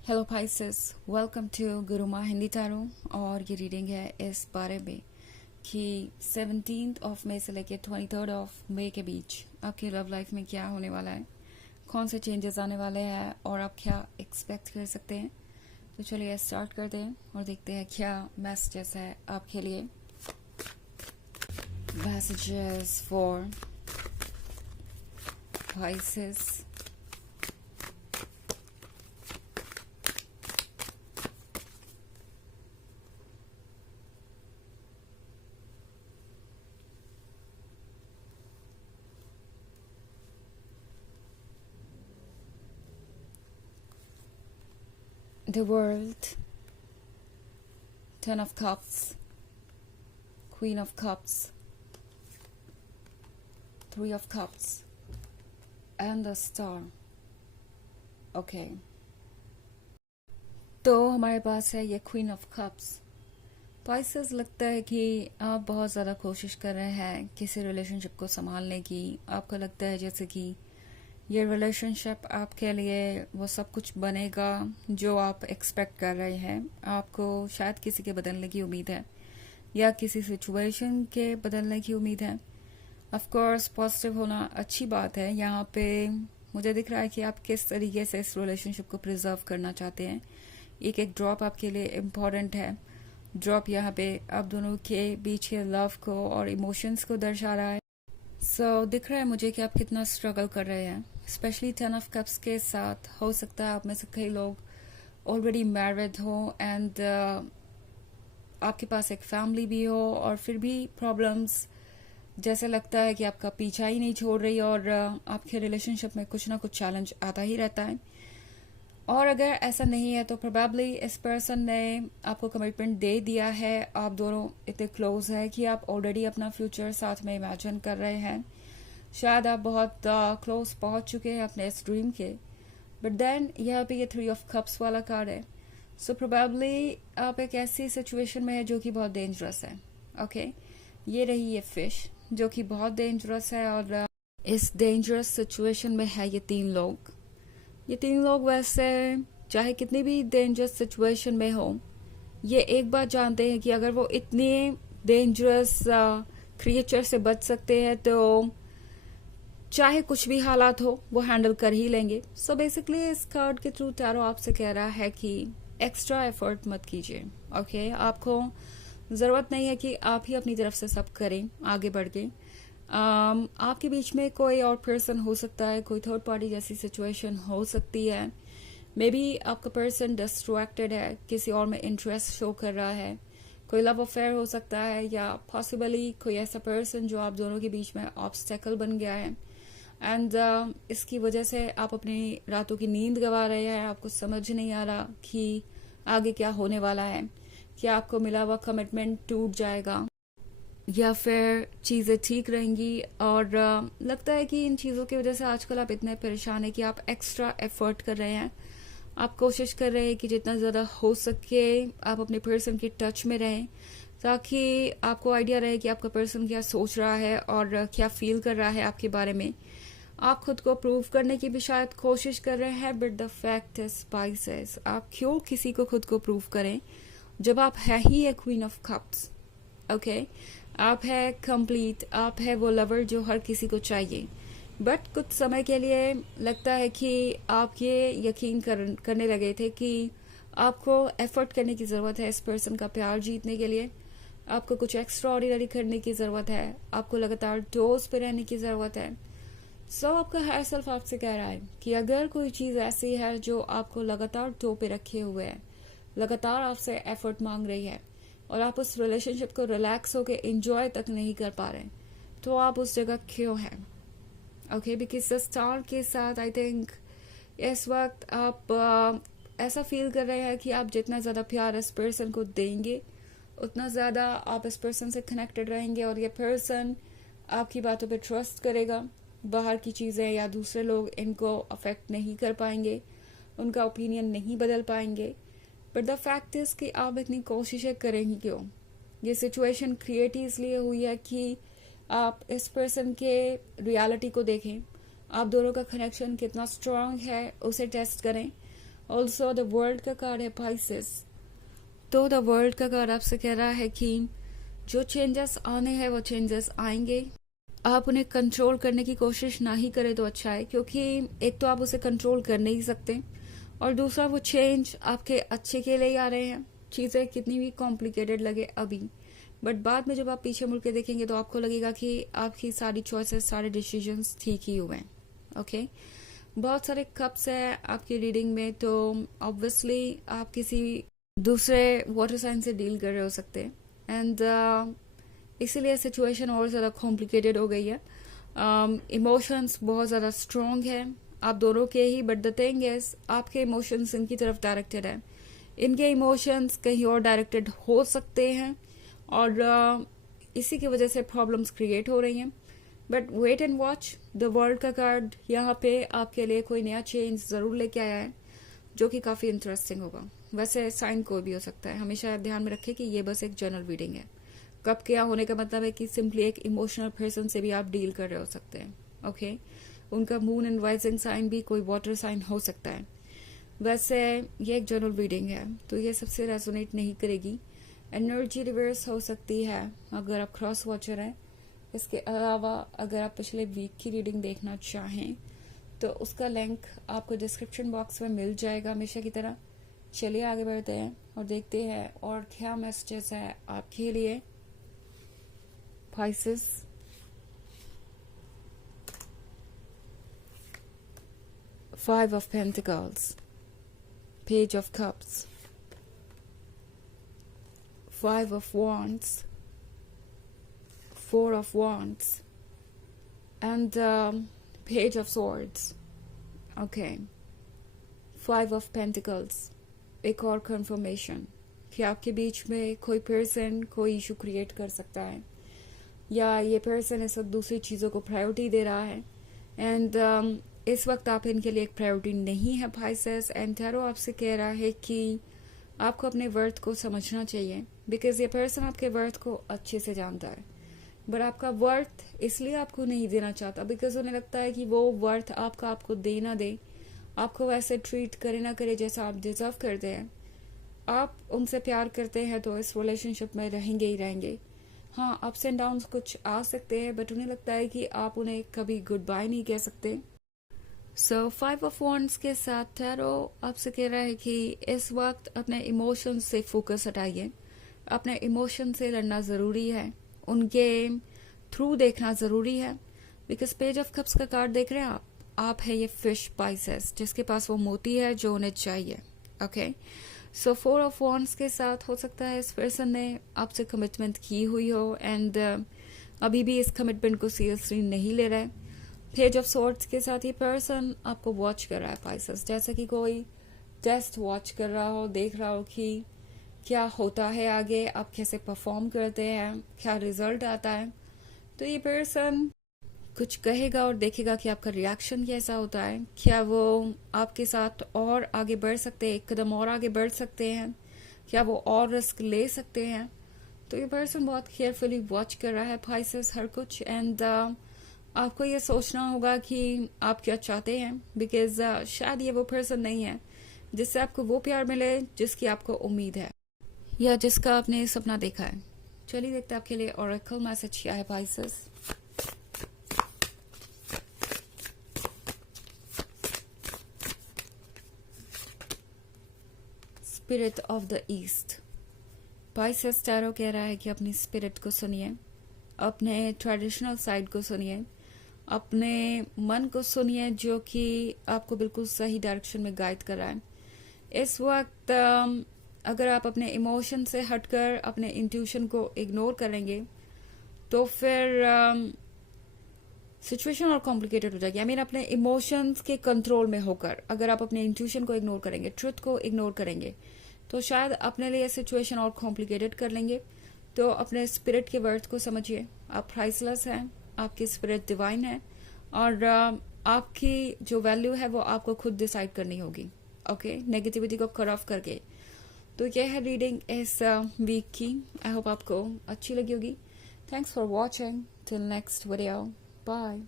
Hello Pisces, welcome to Guruma Hindi tarot. और ये reading है इस बारे में कि 17 मई से लेकर 23 मई के बीच आपकी लव लाइफ में क्या होने वाला है, कौन से चेंजेस आने वाले हैं और आप क्या एक्सपेक्ट कर सकते हैं। तो चलिए स्टार्ट करते हैं और देखते हैं क्या मैसेजेस है आपके लिए। Messages for Pisces. The World, Ten of Cups, Queen of Cups, Three of Cups, and the Star. Okay. तो हमारे पास है ये क्वीन ऑफ कप्स। पाइसेस, लगता है कि आप बहुत ज़्यादा कोशिश कर रहे हैं किसी रिलेशनशिप को संभालने की। आपको लगता है जैसे कि ये रिलेशनशिप आपके लिए वो सब कुछ बनेगा जो आप एक्सपेक्ट कर रहे हैं। आपको शायद किसी के बदलने की उम्मीद है या किसी सिचुएशन के बदलने की उम्मीद है। ऑफ कोर्स पॉजिटिव होना अच्छी बात है। यहाँ पे मुझे दिख रहा है कि आप किस तरीके से इस रिलेशनशिप को प्रिजर्व करना चाहते हैं। एक एक ड्रॉप आपके लिए इम्पॉर्टेंट है। ड्रॉप यहाँ पे आप दोनों के बीच के लव को और इमोशंस को दर्शा रहा है। सो दिख रहा है मुझे कि आप कितना स्ट्रगल कर रहे हैं, स्पेशली 10 ऑफ कप्स के साथ। हो सकता है आप में से कई लोग ऑलरेडी मैरिड हो एंड आपके पास एक फैमिली भी हो, और फिर भी प्रॉब्लम्स जैसे लगता है कि आपका पीछा ही नहीं छोड़ रही और आपके रिलेशनशिप में कुछ ना कुछ चैलेंज आता ही रहता है। और अगर ऐसा नहीं है तो प्रोबेबली इस पर्सन ने आपको कमिटमेंट दे दिया है। आप दोनों इतने क्लोज है कि आप ऑलरेडी अपना फ्यूचर साथ में इमेजिन कर रहे हैं। शायद आप बहुत क्लोज पहुंच चुके हैं अपने इस ड्रीम के। बट देन यहाँ पे ये 3 ऑफ कप्स वाला कार्ड है। सो प्रोबेबली आप एक ऐसी सिचुएशन में है जो कि बहुत डेंजरस है। ओके, ये रही ये फिश जो कि बहुत डेंजरस है। और इस डेंजरस सिचुएशन में है ये 3 लोग। ये 3 लोग वैसे चाहे कितनी भी डेंजरस सिचुएशन में हो, ये एक बात जानते हैं कि अगर वो इतने डेंजरस क्रिएचर से बच सकते हैं तो चाहे कुछ भी हालात हो वो हैंडल कर ही लेंगे। सो बेसिकली इस कार्ड के थ्रू टैरो आपसे कह रहा है कि एक्स्ट्रा एफर्ट मत कीजिए। ओके, आपको ज़रूरत नहीं है कि आप ही अपनी तरफ से सब करें आगे बढ़ के। आपके बीच में कोई और पर्सन हो सकता है, कोई थर्ड पार्टी जैसी सिचुएशन हो सकती है। मे बी आपका पर्सन डिस्ट्रैक्टेड है, किसी और में इंटरेस्ट शो कर रहा है। कोई लव अफेयर हो सकता है या पॉसिबली कोई ऐसा पर्सन जो आप दोनों के बीच में ऑब्स्टेकल बन गया है एंड इसकी वजह से आप अपनी रातों की नींद गंवा रहे हैं। आपको समझ नहीं आ रहा कि आगे क्या होने वाला है। क्या आपको मिला हुआ कमिटमेंट टूट जाएगा या फिर चीज़ें ठीक रहेंगी। और लगता है कि इन चीज़ों की वजह से आजकल आप इतने परेशान हैं कि आप एक्स्ट्रा एफर्ट कर रहे हैं। आप कोशिश कर रहे हैं कि जितना ज़्यादा हो सके आप अपने पर्सन के टच में रहें, ताकि आपको आइडिया रहे कि आपका पर्सन क्या सोच रहा है और क्या फील कर रहा है आपके बारे में। आप खुद को प्रूव करने की भी शायद कोशिश कर रहे हैं, but the fact is spices, आप क्यों किसी को खुद को प्रूव करें जब आप है ही है क्वीन ऑफ कप्स। ओके, आप है कंप्लीट, आप है वो लवर जो हर किसी को चाहिए। बट कुछ समय के लिए लगता है कि आप ये यकीन करने लगे थे कि आपको एफर्ट करने की ज़रूरत है इस पर्सन का प्यार जीतने के लिए। आपको कुछ एक्स्ट्रा ऑर्डिनरी करने की ज़रूरत है, आपको लगातार डोज पे रहने की ज़रूरत है। सो आपका हायर सेल्फ आपसे कह रहा है कि अगर कोई चीज़ ऐसी है जो आपको लगातार टो पे रखे हुए है, लगातार आपसे एफर्ट मांग रही है और आप उस रिलेशनशिप को रिलैक्स होकर एंजॉय तक नहीं कर पा रहे, तो आप उस जगह क्यों हैं। ओके, बिकॉज द स्टार के साथ आई थिंक इस वक्त आप ऐसा फील कर रहे हैं कि आप जितना ज़्यादा प्यार इस पर्सन को देंगे उतना ज़्यादा आप इस पर्सन से कनेक्टेड रहेंगे और ये पर्सन आपकी बातों पे ट्रस्ट करेगा। बाहर की चीज़ें या दूसरे लोग इनको अफेक्ट नहीं कर पाएंगे, उनका ओपिनियन नहीं बदल पाएंगे। बट द फैक्ट इज कि आप इतनी कोशिशें करेंगी क्यों। ये सिचुएशन क्रिएट इसलिए हुई है कि आप इस पर्सन के रियलिटी को देखें, आप दोनों का कनेक्शन कितना स्ट्रांग है उसे टेस्ट करें ऑल्सो द वर्ल्ड का कार्ड है पाइसेस। तो द वर्ल्ड का कार्ड आपसे कह रहा है कि जो चेंजेस आने हैं वो चेंजेस आएंगे। आप उन्हें कंट्रोल करने की कोशिश ना ही करें तो अच्छा है, क्योंकि एक तो आप उसे कंट्रोल कर नहीं सकते और दूसरा वो चेंज आपके अच्छे के लिए ही आ रहे हैं। चीज़ें कितनी भी कॉम्प्लिकेटेड लगे अभी, बट बाद में जब आप पीछे मुड़ के देखेंगे तो आपको लगेगा कि आपकी सारी चॉइसेस, सारे डिसीजंस ठीक ही हुए हैं। ओके, बहुत सारे कप्स है आपकी रीडिंग में, तो ऑब्वियसली आप किसी दूसरे वाटर साइन से डील कर रहे हो सकते हैं एंड इसीलिए सिचुएशन और ज़्यादा कॉम्प्लिकेटेड हो गई है। इमोशंस बहुत ज़्यादा स्ट्रॉन्ग है आप दोनों के ही, बट द थिंग इज आपके इमोशंस इनकी तरफ डायरेक्टेड है, इनके इमोशंस कहीं और डायरेक्टेड हो सकते हैं और इसी की वजह से प्रॉब्लम्स क्रिएट हो रही हैं। But wait and watch, the world का कार्ड यहाँ पे आपके लिए कोई नया चेंज ज़रूर लेके आया है जो कि काफ़ी इंटरेस्टिंग होगा। वैसे साइन कोई भी हो सकता है, हमेशा ध्यान में रखें कि ये बस एक जनरल रीडिंग है। कब क्या होने का मतलब है कि सिंपली एक इमोशनल पर्सन से भी आप डील कर रहे हो सकते हैं। ओके, उनका मून एंड राइजिंग साइन भी कोई वाटर साइन हो सकता है। वैसे ये एक जनरल रीडिंग है तो ये सबसे रेजोनेट नहीं करेगी। एनर्जी रिवर्स हो सकती है अगर आप क्रॉस वॉचर हैं। इसके अलावा अगर आप पिछले वीक की रीडिंग देखना चाहें तो उसका लिंक आपको डिस्क्रिप्शन बॉक्स में मिल जाएगा हमेशा की तरह। चलिए आगे बढ़ते हैं और देखते हैं और क्या मैसेजेस है आपके लिए Pisces। Five of Pentacles, Page of Cups, Five of Wands, Four of Wands, and Page of Swords. Okay, Five of Pentacles, एक और कंफर्मेशन कि आपके बीच में कोई पर्सन कोई इशू क्रिएट कर सकता है या ये पर्सन इस वक्त दूसरी चीज़ों को प्रायोरिटी दे रहा है एंड इस वक्त आप इनके लिए एक प्रायोरिटी नहीं है पाइसेस। एंड टैरो आपसे कह रहा है कि आपको अपने वर्थ को समझना चाहिए, बिकॉज ये पर्सन आपके वर्थ को अच्छे से जानता है, बट आपका वर्थ इसलिए आपको नहीं देना चाहता बिकॉज उन्हें लगता है कि वो वर्थ आपका आपको दे ना दे, आपको वैसे ट्रीट करे ना करे जैसा आप डिजर्व करते हैं। आप उनसे प्यार करते हैं तो इस रिलेशनशिप में रहेंगे ही रहेंगे। हाँ, अप्स एंड डाउन्स कुछ आ सकते हैं, बट उन्हें लगता है कि आप उन्हें कभी गुड बाय नहीं कह सकते। सो फाइव ऑफ वॉन्ड्स के साथ टैरो आपसे कह रहा है कि इस वक्त अपने इमोशंस से फोकस हटाइए। अपने इमोशन से लड़ना ज़रूरी है, उनके थ्रू देखना ज़रूरी है, बिकॉज पेज ऑफ कप्स का कार्ड देख रहे हैं आप है ये फिश पाइसेस जिसके पास वो मोती है जो उन्हें चाहिए। Okay, so four of wands के साथ हो सकता है इस पर्सन ने आपसे कमिटमेंट की हुई हो एंड अभी भी इस कमिटमेंट को सीरियसली नहीं ले रहा है। पेज ऑफ स्वॉर्ड्स के साथ ये पर्सन आपको वॉच कर रहा है पाइसेस, जैसे कि कोई टेस्ट वॉच कर रहा हो, देख रहा हो कि क्या होता है आगे, आप कैसे परफॉर्म करते हैं, क्या रिजल्ट आता है। तो ये पर्सन कुछ कहेगा और देखेगा कि आपका रिएक्शन कैसा होता है, क्या वो आपके साथ और आगे बढ़ सकते हैं, एक कदम और आगे बढ़ सकते हैं, क्या वो और रिस्क ले सकते हैं। तो ये पर्सन बहुत केयरफुली वॉच कर रहा है पाइसेस हर कुछ एंड आपको ये सोचना होगा कि आप क्या चाहते हैं, बिकॉज शायद ये वो पर्सन नहीं है जिससे आपको वो प्यार मिले जिसकी आपको उम्मीद है या जिसका आपने सपना देखा है। चलिए देखते हैं आपके लिए ओरेकल मैसेज क्या है Pisces. Spirit of the east. Pisces tarot कह रहा है कि अपनी स्पिरिट को सुनिए, अपने ट्रेडिशनल साइड को सुनिए, अपने मन को सुनिए जो कि आपको बिल्कुल सही डायरेक्शन में गाइड कर रहा है। इस वक्त अगर आप अपने इमोशन से हटकर अपने इंट्यूशन को इग्नोर करेंगे तो फिर सिचुएशन और कॉम्प्लिकेटेड हो जाएगी। आई मीन अपने इमोशंस के कंट्रोल में होकर अगर आप अपने इंट्यूशन को इग्नोर करेंगे, ट्रुथ को इग्नोर करेंगे, तो शायद अपने लिए सिचुएशन और कॉम्प्लिकेटेड कर लेंगे। तो अपने स्पिरिट के वर्थ को समझिए, आप प्राइसलेस हैं, आपकी स्पिरिट डिवाइन है और आपकी जो वैल्यू है वो आपको खुद डिसाइड करनी होगी। ओके, नेगेटिविटी को कट ऑफ करके। तो यह है रीडिंग इस वीक की। आई होप आपको अच्छी लगी होगी। Thanks for watching. Till next video, bye.